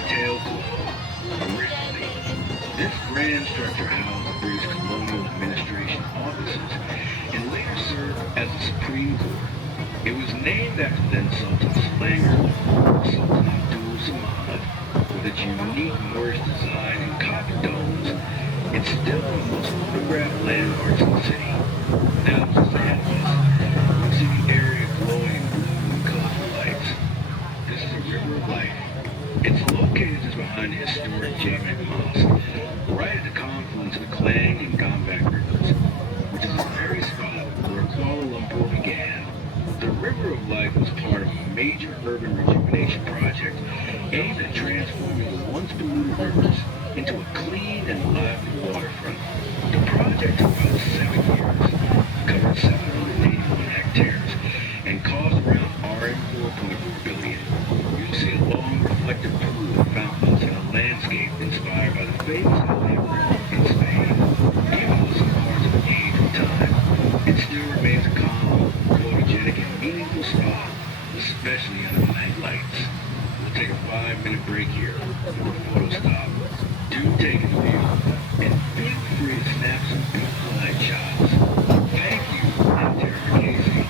fairy tale glow. Originally, this grand structure housed the British colonial administration offices and later served as the Supreme Court. It was named after then Sultan Selangor, Sultan Abdul Samad, with its unique Moorish design and copper domes. It's still one of the most photographed landmarks in the city. Now to the southwest, you see the area glowing in blue and colorful lights. This is a river of life. It's located just behind the historic Jamek Mosque, right at the confluence of the Klang and Gombak rivers, which is the very spot where Kuala Lumpur began. The River of Life was part of a major urban rejuvenation project aimed at transforming the once polluted rivers into a clean and lively waterfront. The project took about 7 years, covered 781 hectares, and cost around RM4.4 billion. You'll see a long reflective pool of fountains and a landscape inspired by the famous River in Spain. Even though some parts of it age with time, it still remains a calm, photogenic, and meaningful spot, especially under the night lights. We'll take a 5-minute break here for a photo stop. Do take in the view, and feel free to snap some beautiful night shots. Thank you, and Tara Casey.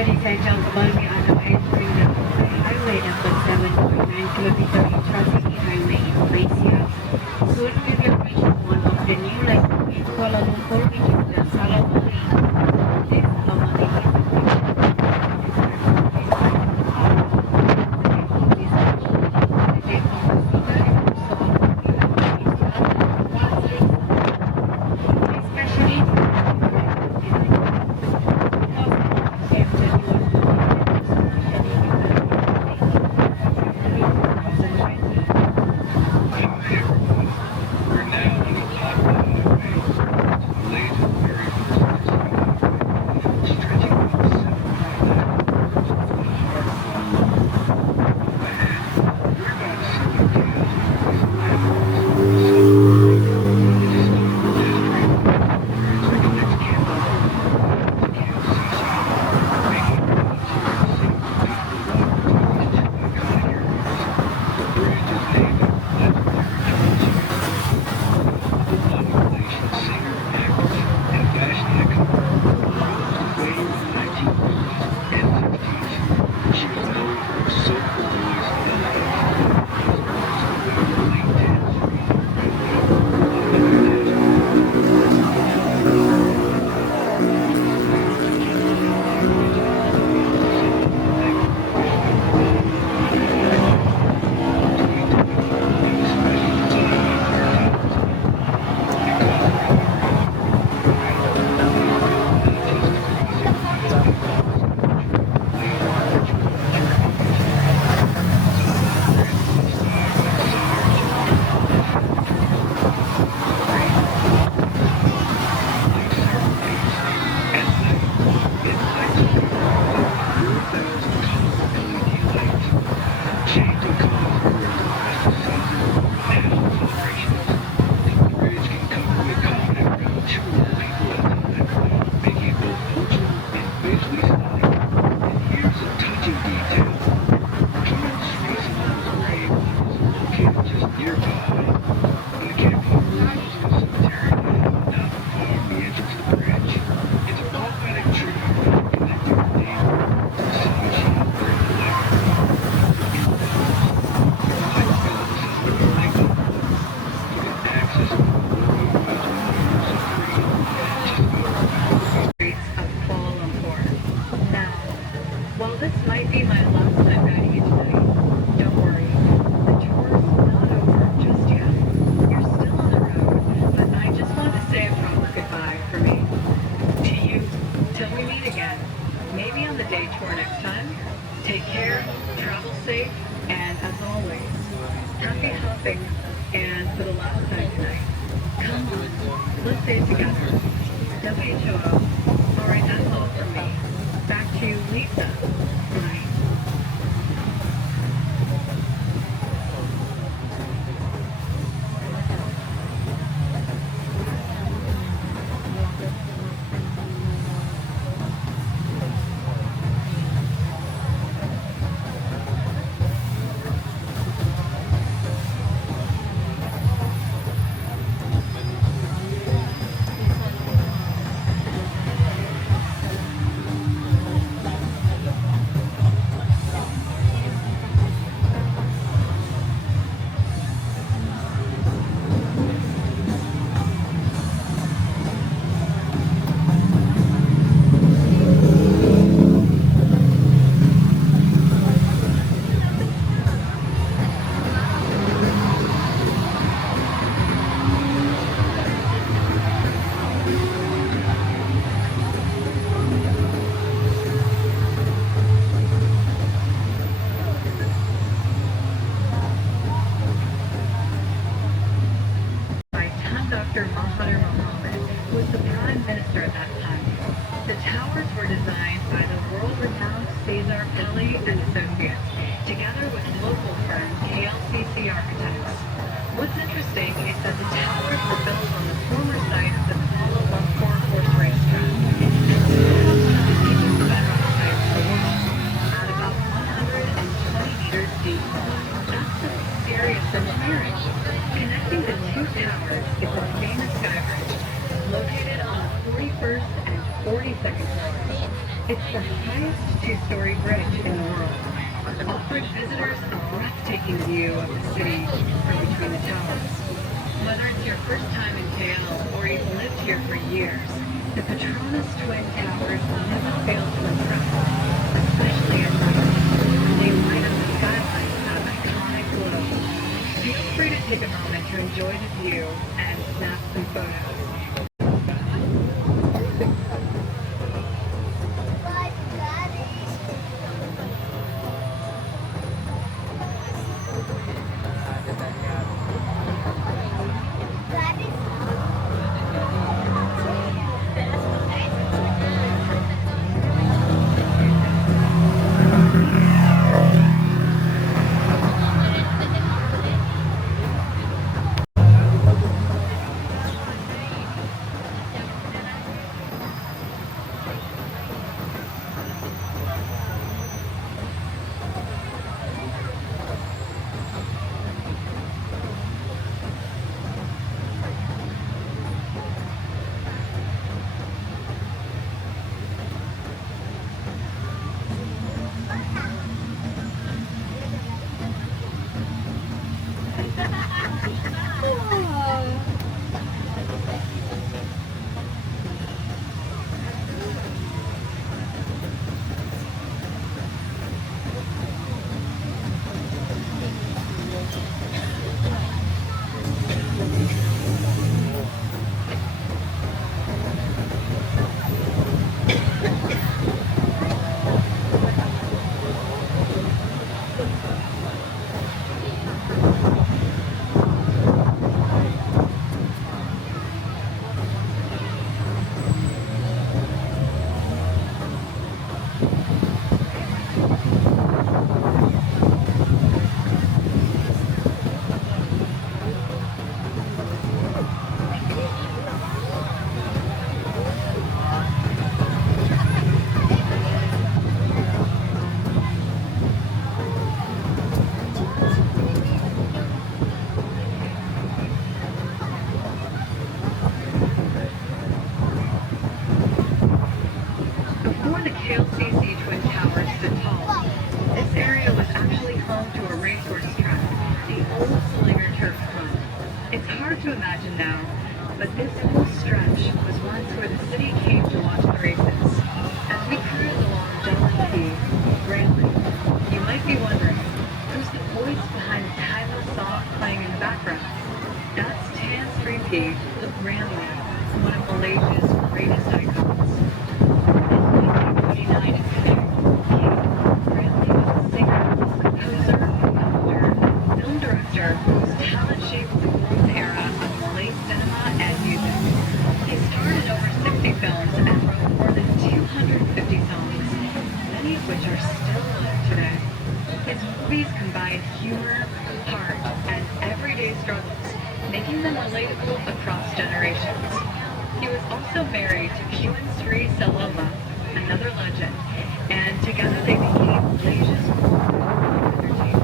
Ladies and gentlemen, we are now entering the highway number 7.9 kilometer intra-city highway in Malaysia. Soon we will reach one of the new landmarks in Kuala Lumpur, which is the Salamali. This Salamali is Take care, travel safe, and as always, happy hopping. And for the last time tonight, come on, let's say it together. WHO. Alright, that's all from me. Back to you, Lisa. Bye. Was the Prime Minister at that time. The towers were designed by the world-renowned Cesar Pelli and Associates, together with local firm KLCC Architects. What's interesting is that the towers were built on the former site of the Kuala Lumpur horse racetrack. It's one of the deepest bedrock sites in the world, at about 120 meters deep. That's some serious engineering. Connecting the two towers is a famous sky bridge, located on the 41st and 42nd floors. It's the highest two-story bridge in the world, offering visitors a breathtaking view of the city from between the towers. Whether it's your first time in KL or you've lived here for years, the Petronas Twin Towers never fail to impress, especially at night. They light up the skyline with that iconic glow. Feel free to take a moment to enjoy the view and snap some photos. Before the KLCC Twin Towers stood tall, this area was actually home to a racehorse track, the old Slinger Turf Club. It's hard to imagine now, but this whole stretch was once where the city came to watch the races. As we cruise along Dulles Quay, Grantley, you might be wondering, who's the voice behind the timeless song playing in the background? That's Tan Sri P, Grantley, one of Malaysia's greatest icons. In 1929 in Penang, Grantley was a singer, composer, actor, film director whose talent shaped the golden era of Malay cinema and music. He starred in over 60 films and wrote more than 250 songs, many of which are still loved today. His movies combine humor, heart, and everyday struggles, making them relatable across generations. He was also married to Puan Sri Saloma, another legend, and together they became Malaysia's entertainment.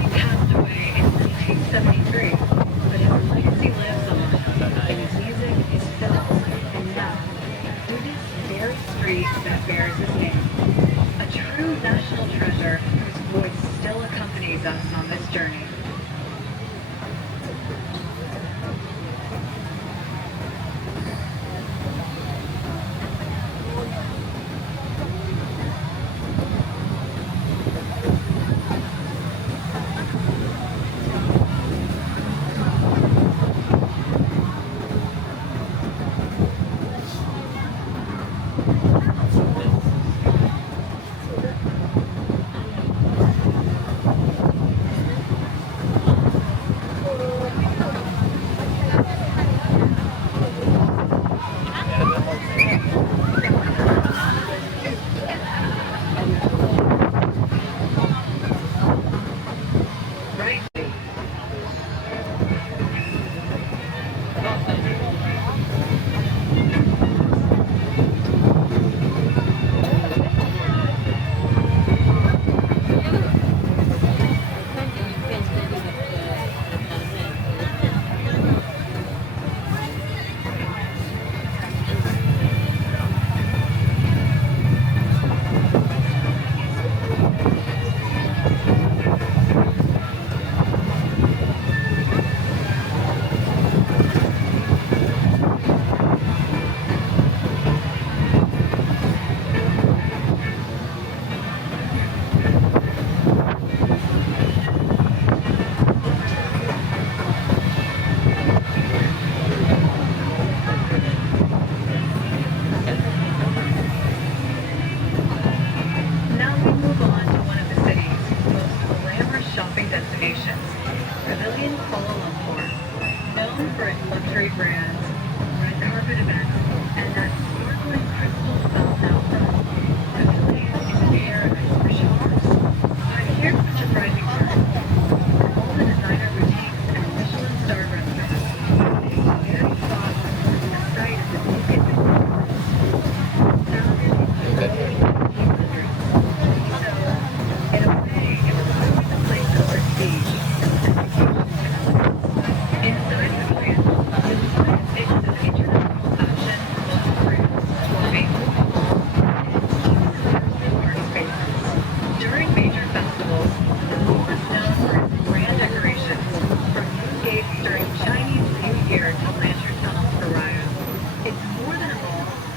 He passed away in 1973, but his legacy lives on in his music, his films, and now through this very street that bears his name. A true national treasure whose voice still accompanies us on this journey.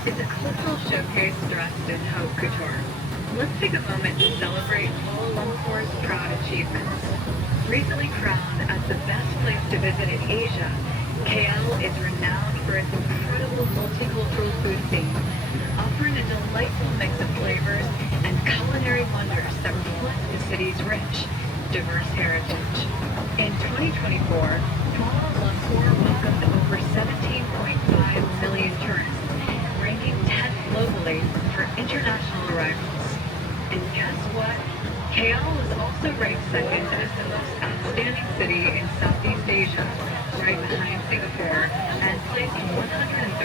It's a cultural showcase dressed in haute couture. Let's take a moment to celebrate Kuala Lumpur's proud achievements. Recently crowned as the best place to visit in Asia, KL is renowned for its incredible multicultural food scene, offering a delightful mix of flavors and culinary wonders that reflect the city's rich, diverse heritage. In 2024, Kuala Lumpur welcomed over 17.5 million tourists, ranking 10th globally for international arrivals. And guess what? KL was also ranked second as the most outstanding city in Southeast Asia, right behind Singapore, and placed 135